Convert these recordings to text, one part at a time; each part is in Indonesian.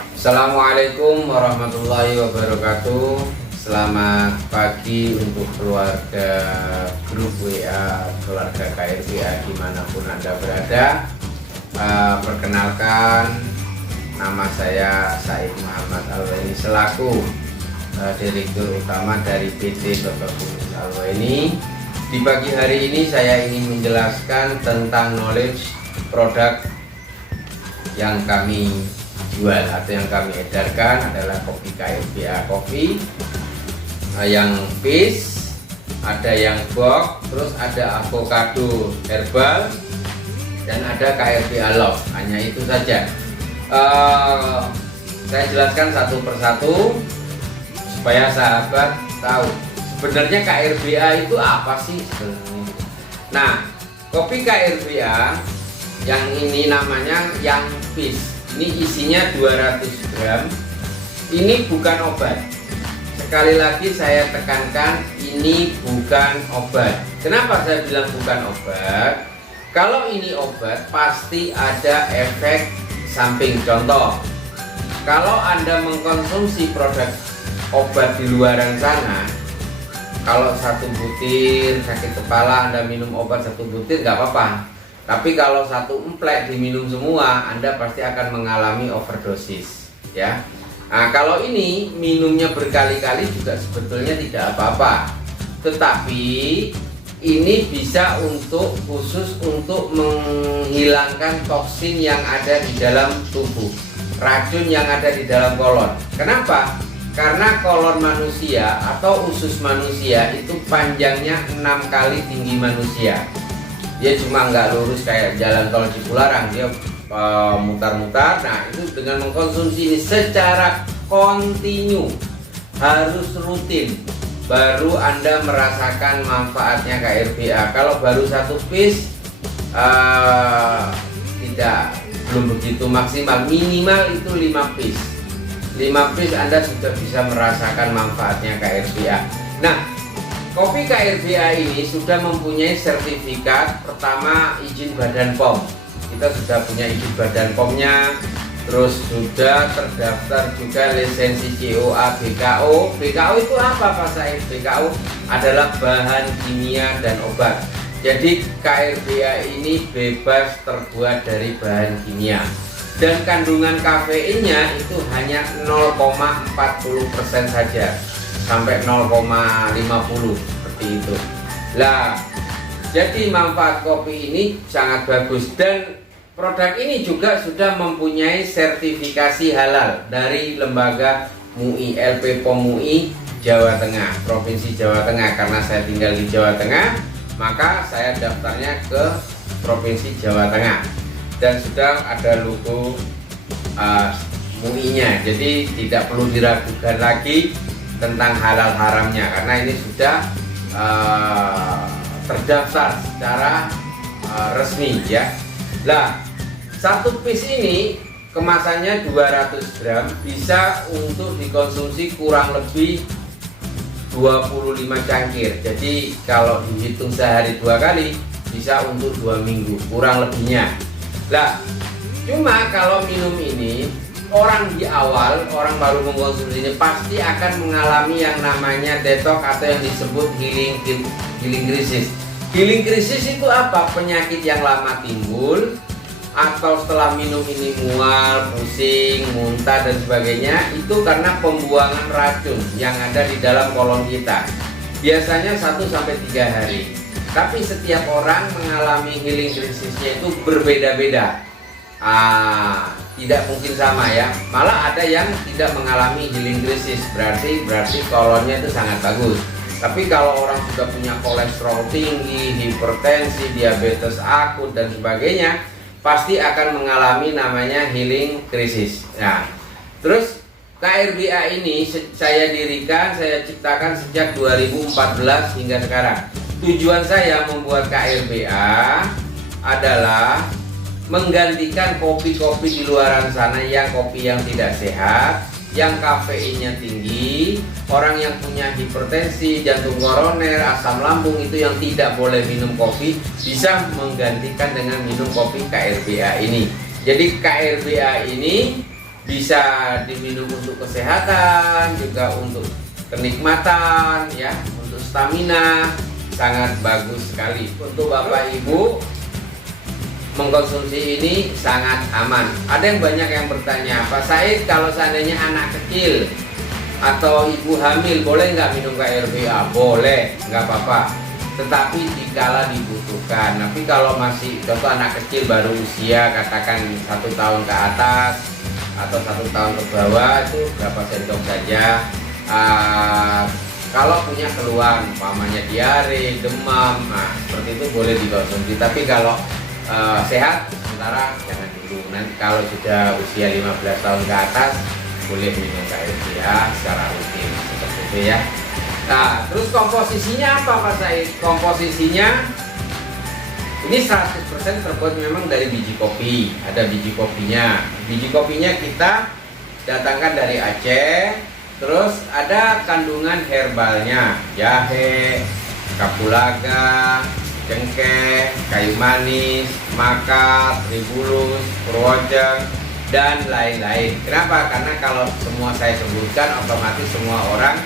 Assalamualaikum warahmatullahi wabarakatuh. Selamat pagi untuk keluarga grup WA keluarga KRBA dimanapun Anda berada. Perkenalkan, nama saya Said Muhammad Alwaini selaku Direktur Utama dari PT Dr. Kumis Alwaini. Di pagi hari ini saya ingin menjelaskan tentang knowledge produk yang kami jual atau yang kami edarkan adalah kopi KRBA Coffee, yang peach, ada yang box, terus ada avocado herbal, dan ada KRBA Love. Hanya itu saja. Saya jelaskan satu persatu supaya sahabat tahu sebenarnya KRBA itu apa sih sebenarnya. Nah, kopi KRBA yang ini namanya yang peach. Ini isinya 200 gram. Ini bukan obat. Sekali lagi saya tekankan, ini bukan obat. Kenapa saya bilang bukan obat? Kalau ini obat pasti ada efek samping. Contoh, kalau Anda mengkonsumsi produk obat di luaran sana, kalau satu butir sakit kepala Anda minum obat satu butir nggak apa-apa. Tapi kalau satu emplek diminum semua, Anda pasti akan mengalami overdosis, ya. Nah, kalau ini minumnya berkali-kali juga sebetulnya tidak apa-apa. Tetapi ini bisa khusus untuk menghilangkan toksin yang ada di dalam tubuh, racun yang ada di dalam kolon. Kenapa? Karena kolon manusia atau usus manusia itu panjangnya 6 kali tinggi manusia. Dia cuma nggak lurus kayak jalan tol Cipularang, dia mutar-mutar. Nah, itu dengan mengkonsumsi ini secara kontinu, harus rutin, baru Anda merasakan manfaatnya KRBA. Kalau baru satu piece belum begitu maksimal. Minimal itu 5 piece. 5 piece Anda sudah bisa merasakan manfaatnya KRBA. Nah, kopi KRBA ini sudah mempunyai sertifikat. Pertama, izin Badan POM. Kita sudah punya izin Badan POM-nya. Terus sudah terdaftar juga lisensi COA BKO. BKO itu apa Pak Said? BKO adalah bahan kimia dan obat. Jadi KRBA ini bebas terbuat dari bahan kimia. Dan kandungan kafeinnya itu hanya 0,40% saja, sampai 0,50 seperti itu. Lah, jadi manfaat kopi ini sangat bagus, dan produk ini juga sudah mempunyai sertifikasi halal dari lembaga MUI, LP POM MUI Jawa Tengah, Provinsi Jawa Tengah. Karena saya tinggal di Jawa Tengah, maka saya daftarnya ke Provinsi Jawa Tengah, dan sudah ada logo MUI-nya. Jadi tidak perlu diragukan lagi tentang halal haramnya, karena ini sudah terdaftar secara resmi, ya. Lah, satu piece ini kemasannya 200 gram, bisa untuk dikonsumsi kurang lebih 25 cangkir. Jadi kalau dihitung sehari 2 kali, bisa untuk 2 minggu kurang lebihnya. Lah, cuma kalau minum ini, orang di awal, orang baru mengkonsumsi ini pasti akan mengalami yang namanya detox atau yang disebut healing crisis. Healing crisis itu apa? Penyakit yang lama timbul, atau setelah minum ini mual, pusing, muntah dan sebagainya, itu karena pembuangan racun yang ada di dalam kolon kita. Biasanya 1-3 hari. Tapi setiap orang mengalami healing crisisnya itu berbeda-beda. Tidak mungkin sama, ya. Malah ada yang tidak mengalami healing crisis, berarti kolonnya itu sangat bagus. Tapi kalau orang sudah punya kolesterol tinggi, hipertensi, diabetes akut dan sebagainya, pasti akan mengalami namanya healing crisis. Nah, terus KRBA ini saya dirikan, saya ciptakan sejak 2014 hingga sekarang. Tujuan saya membuat KRBA adalah menggantikan kopi-kopi di luaran sana yang kopi yang tidak sehat, yang kafeinnya tinggi. Orang yang punya hipertensi, jantung koroner, asam lambung itu yang tidak boleh minum kopi, bisa menggantikan dengan minum kopi KRBA ini. Jadi KRBA ini Bisa diminum untuk kesehatan, juga untuk kenikmatan ya, untuk stamina, sangat bagus sekali. Untuk Bapak Ibu mengkonsumsi ini sangat aman. Ada yang banyak yang bertanya, Pak Said, kalau seandainya anak kecil atau ibu hamil boleh nggak minum KRBA? Boleh, nggak apa-apa, tetapi dikala dibutuhkan. Tapi kalau masih contoh anak kecil baru usia katakan 1 tahun ke atas atau 1 tahun ke bawah, itu berapa sendok saja. Kalau punya keluhan umpamanya diare, demam, nah seperti itu boleh dikonsumsi. Tapi kalau sehat sementara jangan dulu. Nanti kalau sudah usia 15 tahun ke atas boleh minum KRBA secara rutin seperti itu ya. Nah, terus komposisinya apa Pak Said? Komposisinya ini 100% terbuat memang dari biji kopi. Ada biji kopinya. Biji kopinya kita datangkan dari Aceh. Terus ada kandungan herbalnya, jahe, kapulaga, cengkeh, kayu manis, maka, tribulus, purwojeng, dan lain-lain. Kenapa? Karena kalau semua saya sebutkan otomatis semua orang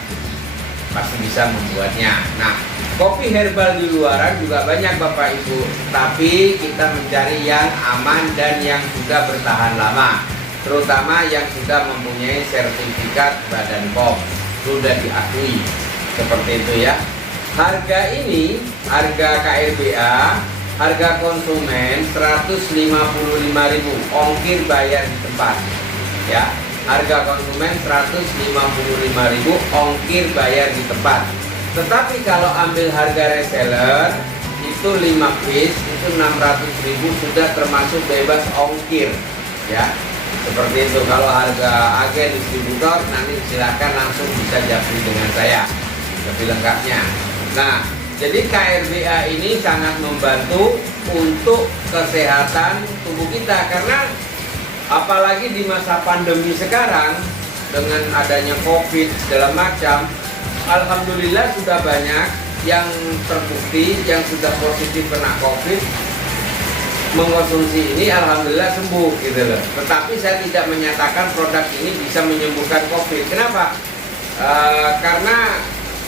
pasti bisa membuatnya. Nah, kopi herbal di luaran juga banyak Bapak Ibu, tapi kita mencari yang aman dan yang sudah bertahan lama, terutama yang sudah mempunyai sertifikat Badan POM, sudah diakui seperti itu ya. Harga ini, harga KRBA, harga konsumen 155.000, ongkir bayar di tempat ya. Harga konsumen 155.000, ongkir bayar di tempat. Tetapi kalau ambil harga reseller itu 5 piece itu 600.000, sudah termasuk bebas ongkir ya. Seperti itu. Kalau harga agen distributor nanti silakan langsung bisa japri dengan saya lebih lengkapnya. Nah, jadi KRBA ini sangat membantu untuk kesehatan tubuh kita, karena apalagi di masa pandemi sekarang dengan adanya COVID segala macam, alhamdulillah sudah banyak yang terbukti yang sudah positif kena COVID mengkonsumsi ini, alhamdulillah sembuh gitu loh. Tetapi saya tidak menyatakan produk ini bisa menyembuhkan COVID. Kenapa? Karena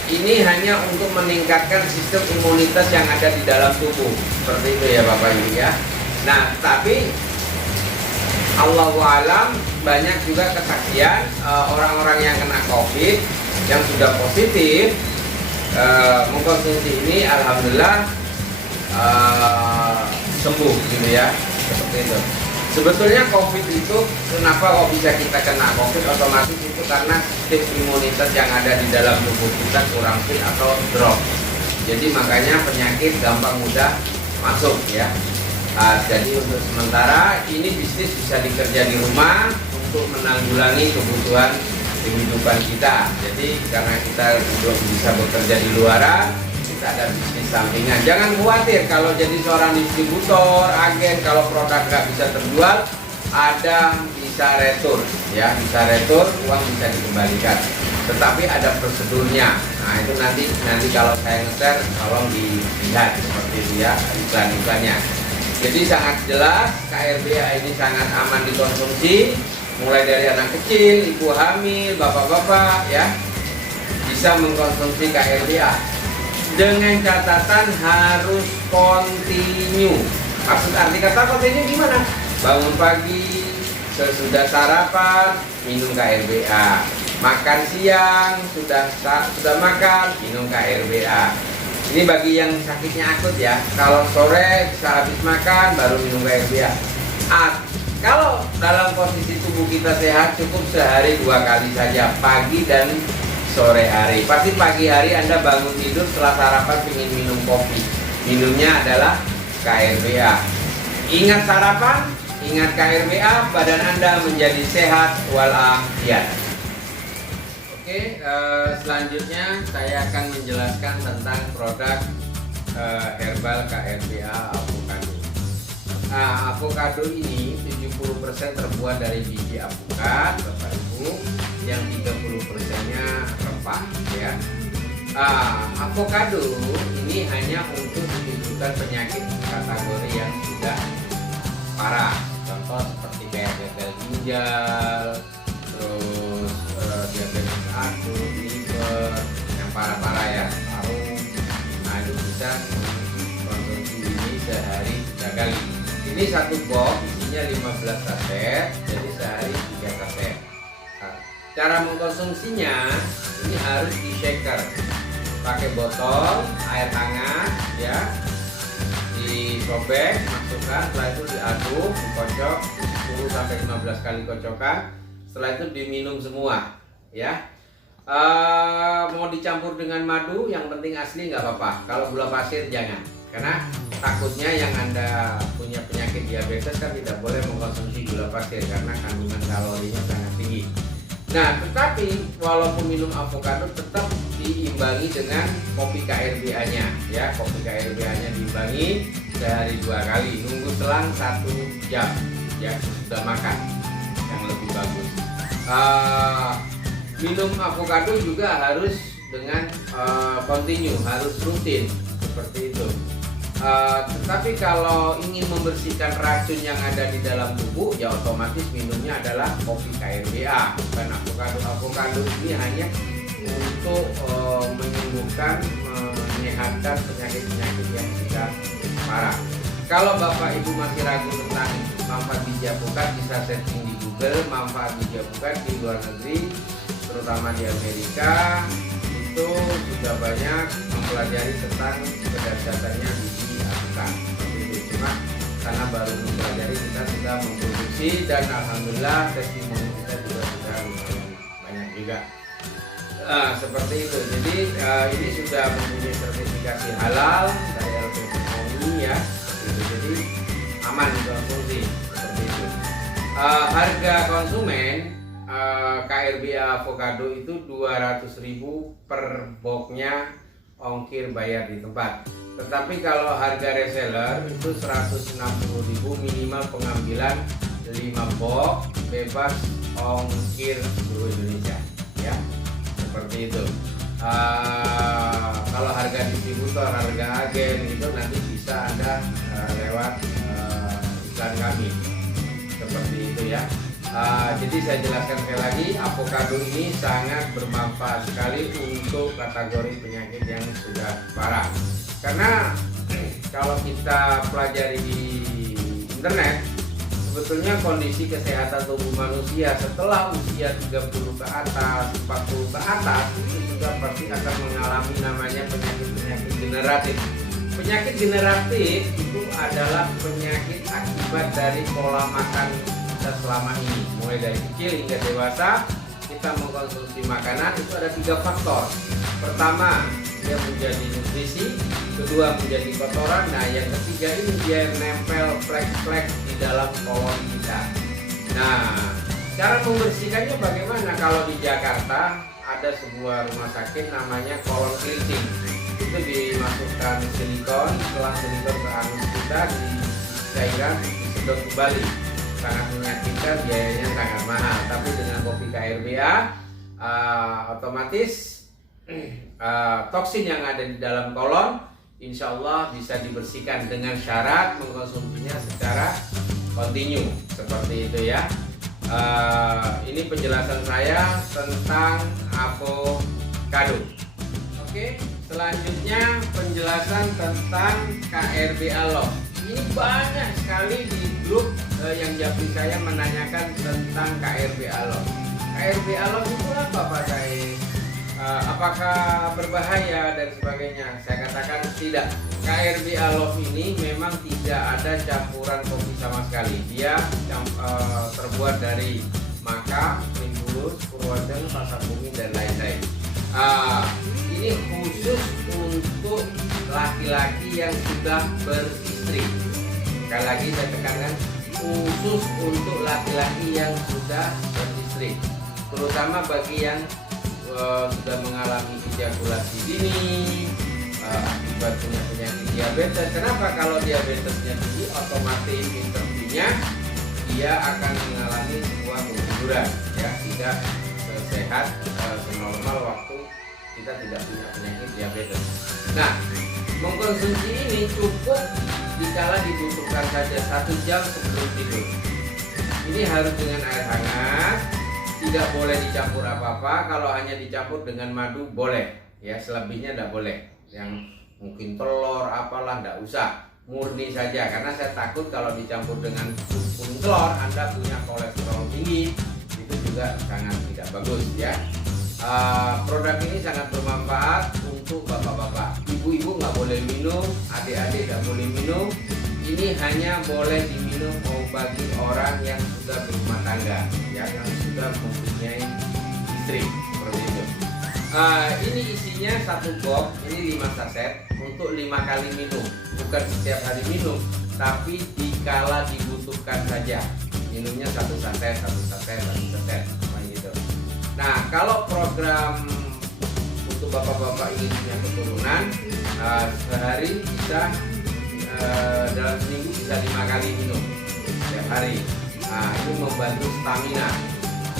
ini hanya untuk meningkatkan sistem imunitas yang ada di dalam tubuh, seperti itu ya Bapak Ibu ya. Nah, tapi Allahu alam banyak juga kesaksian orang-orang yang kena COVID yang sudah positif mengkonsumsi ini, alhamdulillah sembuh gitu ya, seperti itu. Sebetulnya COVID itu kenapa kok bisa kita kena COVID otomatis itu karena sistem imunitas yang ada di dalam tubuh kita kurang fit atau drop. Jadi makanya penyakit gampang mudah masuk ya. Jadi untuk sementara ini bisnis bisa dikerja di rumah untuk menanggulangi kebutuhan kehidupan kita. Jadi karena kita bisa bekerja di luaran, kita ada bisnis sampingan. Jangan khawatir kalau jadi seorang distributor, agen, kalau produk nggak bisa terjual, ada bisa retur, ya bisa retur, uang bisa dikembalikan. Tetapi ada prosedurnya. Nah itu nanti kalau saya nge-share, tolong dilihat seperti itu ya iklan-iklannya. Jadi sangat jelas KRBA ini sangat aman dikonsumsi, mulai dari anak kecil, ibu hamil, bapak-bapak ya bisa mengkonsumsi KRBA. Dengan catatan harus kontinu. Maksud arti kata kontinu gimana? Bangun pagi, sesudah sarapan, minum KRBA. Makan siang, sudah makan, minum KRBA. Ini bagi yang sakitnya akut ya. Kalau sore bisa habis makan, baru minum KRBA. Kalau dalam posisi tubuh kita sehat, cukup sehari 2 kali saja, pagi dan sore hari. Pasti pagi hari Anda bangun tidur setelah sarapan ingin minum kopi, minumnya adalah KRBA. Ingat sarapan, ingat KRBA, badan Anda menjadi sehat walafiat. Oke, selanjutnya saya akan menjelaskan tentang produk herbal KRBA avocado. Avocado ini 70% terbuat dari biji apukat, Bapak Ibu, yang 30%-nya rempah ya. Avocado ini hanya untuk menyembuhkan penyakit kategori yang sudah parah. contoh seperti kayak gagal ginjal, terus diabetes akut, liver, yang parah-parah ya, paru. Nah itu bisa konsumsi ini sehari 3 kali. Ini satu box isinya 15 saset, jadi sehari 3 saset. Nah, cara mengkonsumsinya ini harus di shaker, pakai botol air hangat ya, disobek, masukkan, setelah itu diaduk, dikocok 10-15 kali kocokan, setelah itu diminum semua ya. Mau dicampur dengan madu, yang penting asli nggak apa-apa. Kalau gula pasir jangan, karena takutnya yang Anda punya penyakit diabetes kan tidak boleh mengkonsumsi gula pasir karena kandungan kalorinya sangat tinggi. Nah, tetapi walaupun minum avokado tetap diimbangi dengan kopi KRBA-nya ya. Kopi KRBA-nya diimbangi sehari 2 kali, nunggu selang 1 jam ya, sudah makan, yang lebih bagus. Minum avokado juga harus dengan continue, harus rutin seperti itu. Tetapi kalau ingin membersihkan racun yang ada di dalam tubuh, ya otomatis minumnya adalah kopi KRBA, bukan avokado. Avokado ini hanya untuk menyembuhkan, menyehatkan penyakit-penyakit yang sudah parah. Kalau Bapak Ibu masih ragu tentang manfaat biji avokat, bisa searching di Google manfaat biji avokat di luar negeri, terutama di Amerika. Itu sudah banyak mempelajari tentang kedahsyatannya biji avokat. Seperti itu. Cuma karena baru mempelajari, kita sudah memproduksi dan alhamdulillah testimoni kita juga sudah banyak juga. Seperti itu. Jadi ini sudah mempunyai sertifikasi halal dari LPPOI ya. Seperti itu. Jadi aman dikonsumsi seperti itu. Harga konsumen KRBA avokado itu 200.000 per boxnya, ongkir bayar di tempat. Tetapi kalau harga reseller itu 160.000 minimal pengambilan 5 box, bebas ongkir seluruh Indonesia ya, seperti itu. Kalau harga distributor, harga agen itu nanti bisa Anda lewat iklan kami, seperti itu ya. Jadi saya jelaskan sekali lagi, avokado ini sangat bermanfaat sekali untuk kategori penyakit yang sudah parah. Karena kalau kita pelajari di internet, sebetulnya kondisi kesehatan tubuh manusia setelah usia 30 ke atas, 40 ke atas itu juga pasti akan mengalami namanya penyakit-penyakit generatif. Penyakit generatif itu adalah penyakit akibat dari pola makan selama ini, mulai dari kecil hingga dewasa. Kita mengkonsumsi makanan itu ada 3 faktor. Pertama, dia menjadi nutrisi, kedua menjadi kotoran, nah yang ketiga ini dia nempel flek-flek di dalam kolon kita. Nah, cara membersihkannya bagaimana? Kalau di Jakarta ada sebuah rumah sakit namanya colon cleansing. Itu dimasukkan silikon, setelah silikon ke anus kita, cairan disedot kembali. Sangat menyakitkan, biayanya sangat mahal. Tapi dengan kopi KRBA otomatis toksin yang ada di dalam kolon insya Allah bisa dibersihkan dengan syarat mengkonsumsinya secara kontinu, seperti itu ya. Ini penjelasan saya tentang avokado. Oke, selanjutnya penjelasan tentang KRBA Love. Ini banyak sekali di grup yang japri saya menanyakan tentang KRBA Love. KRBA Love itu apa Pak Said? Apakah berbahaya dan sebagainya? Saya katakan tidak. KRBA Love ini memang tidak ada campuran kopi sama sekali. Dia terbuat dari maka, Primbulus, Purwodeng, Pasarbumi dan lain-lain. Ini khusus untuk laki-laki yang sudah beristri. Sekali lagi saya tekankan, khusus untuk laki-laki yang sudah beristri, terutama bagi yang sudah mengalami ejakulasi dini akibat punya penyakit diabetes. Kenapa? Kalau diabetesnya tinggi, otomatis interviewnya dia akan mengalami sebuah keguguran ya, tidak sehat senormal waktu kita tidak punya penyakit diabetes. Nah, mengkonsumsi ini cukup dikala dibutuhkan saja 1 jam sebelum tidur. Ini harus dengan air hangat, tidak boleh dicampur apa-apa. Kalau hanya dicampur dengan madu boleh, ya, selebihnya tidak boleh. Yang mungkin telur apalah tidak usah, murni saja. Karena saya takut kalau dicampur dengan kuning telur Anda punya kolesterol tinggi, itu juga sangat tidak bagus, ya. Produk ini sangat bermanfaat untuk bapak-bapak, ibu-ibu nggak boleh minum, adik-adik nggak boleh minum. Ini hanya boleh diminum bagi orang yang sudah berumah tangga, ya, yang sudah mempunyai istri, seperti itu. Ini isinya satu box, ini 5 saset untuk 5 kali minum, bukan setiap hari minum, tapi dikala dibutuhkan saja. Minumnya satu saset, gitu. Nah, kalau program untuk bapak-bapak ini punya keturunan, sehari bisa dalam seminggu bisa 5 kali minum setiap hari. Itu membantu stamina.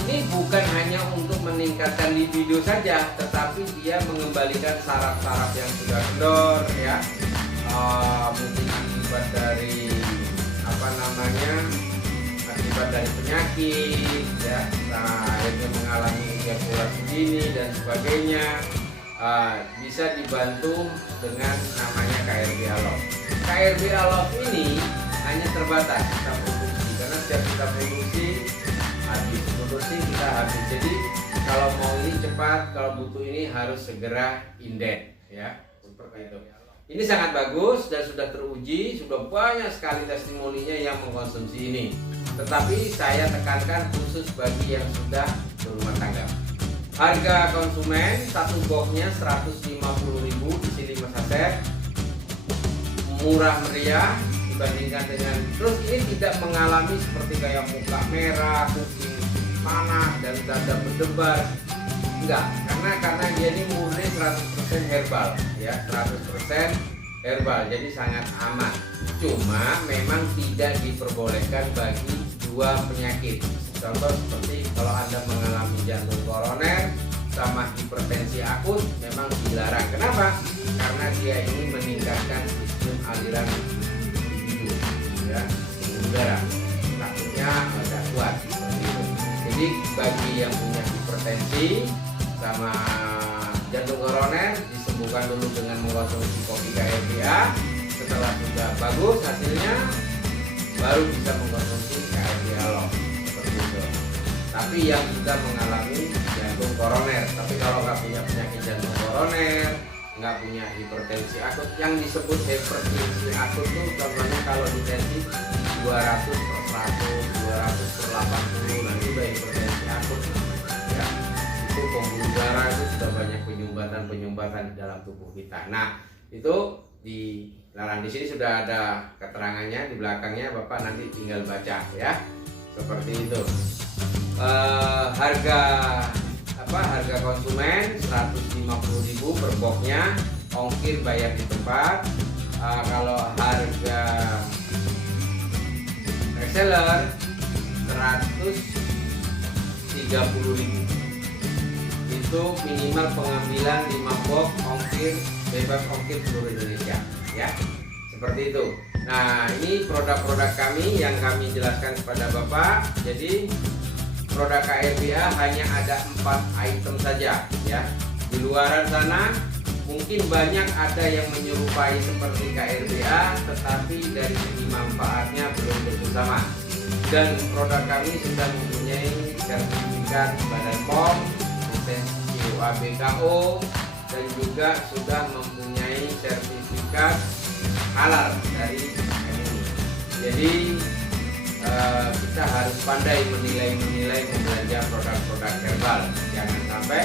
Ini bukan hanya untuk meningkatkan libido saja, tetapi dia mengembalikan saraf-saraf yang sudah kendor, ya. Mungkin akibat dari akibat dari penyakit, ya, akhirnya mengalami ejakulasi dini dan sebagainya. Bisa dibantu dengan namanya KRB Aloe. KRB Aloe ini hanya terbatas kita produksi, karena setiap kita produksi kita habis. Jadi kalau mau ini cepat, kalau butuh ini harus segera inden, ya, seperti itu. Ini sangat bagus dan sudah teruji, sudah banyak sekali testimoninya yang mengkonsumsi ini. Tetapi saya tekankan khusus bagi yang sudah berumah tangga. Harga konsumen satu boxnya 150.000, isi 5 saset, murah meriah dibandingkan dengan. Terus ini tidak mengalami seperti kayak muka merah, kucing panas dan dada berdebar, enggak, karena dia ini murni 100% herbal, ya, 100% herbal, jadi sangat aman. Cuma memang tidak diperbolehkan bagi 2 penyakit. Contoh seperti kalau Anda mengalami jantung koroner sama hipertensi akut, memang dilarang. Kenapa? Karena dia ini meningkatkan sistem aliran libido, ya, udara. Takutnya agak kuat, seperti itu. Jadi bagi yang punya hipertensi sama jantung koroner, disembuhkan dulu dengan mengkonsumsi kopi KRBA. Setelah sudah bagus hasilnya, baru bisa mengkonsumsi KRB Aloe, seperti itu. Tapi yang sudah mengalami jantung koroner, tapi kalau nggak punya penyakit jantung koroner, nggak punya hipertensi akut, yang disebut hipertensi akut itu contohnya kalau ditensi 200/100, 200/80, nanti udah hipertensi akut, ya. Itu pembuluh darah, itu sudah banyak penyumbatan di dalam tubuh kita. Nah, itu dilarang. Di sini sudah ada keterangannya di belakangnya, Bapak nanti tinggal baca, ya, seperti itu. Harga konsumen 150.000 per boxnya, ongkir bayar di tempat. Kalau harga reseller 130.000, itu minimal pengambilan 5 box, ongkir bebas ongkir seluruh Indonesia, ya, seperti itu. Nah, ini produk-produk kami yang kami jelaskan kepada Bapak. Jadi produk KRBA hanya ada 4 item saja, ya. Di luaran sana mungkin banyak ada yang menyerupai seperti KRBA, tetapi dari segi manfaatnya belum tentu sama. Dan produk kami sudah mempunyai sertifikat Badan POM, lisensi UABKO, dan juga sudah mempunyai sertifikat halal dari MUI. Jadi kita harus pandai menilai membelanja produk-produk herbal. Jangan sampai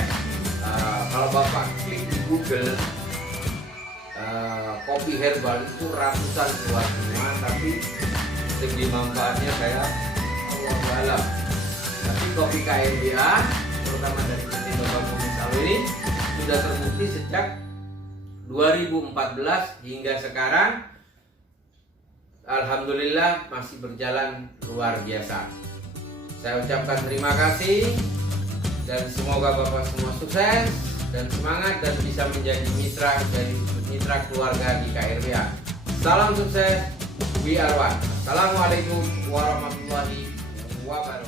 kalau Bapak klik di Google kopi herbal itu ratusan keluar semua, tapi segi manfaatnya saya Allahu a'lam. Tapi kopi KRBA terutama dari PT Bapak Komisal ini sudah terbukti sejak 2014 hingga sekarang. Alhamdulillah masih berjalan luar biasa. Saya ucapkan terima kasih dan semoga Bapak semua sukses dan semangat dan bisa menjadi mitra keluarga di KRBA. Salam sukses, we are one. Assalamualaikum warahmatullahi wabarakatuh. wabarakatuh.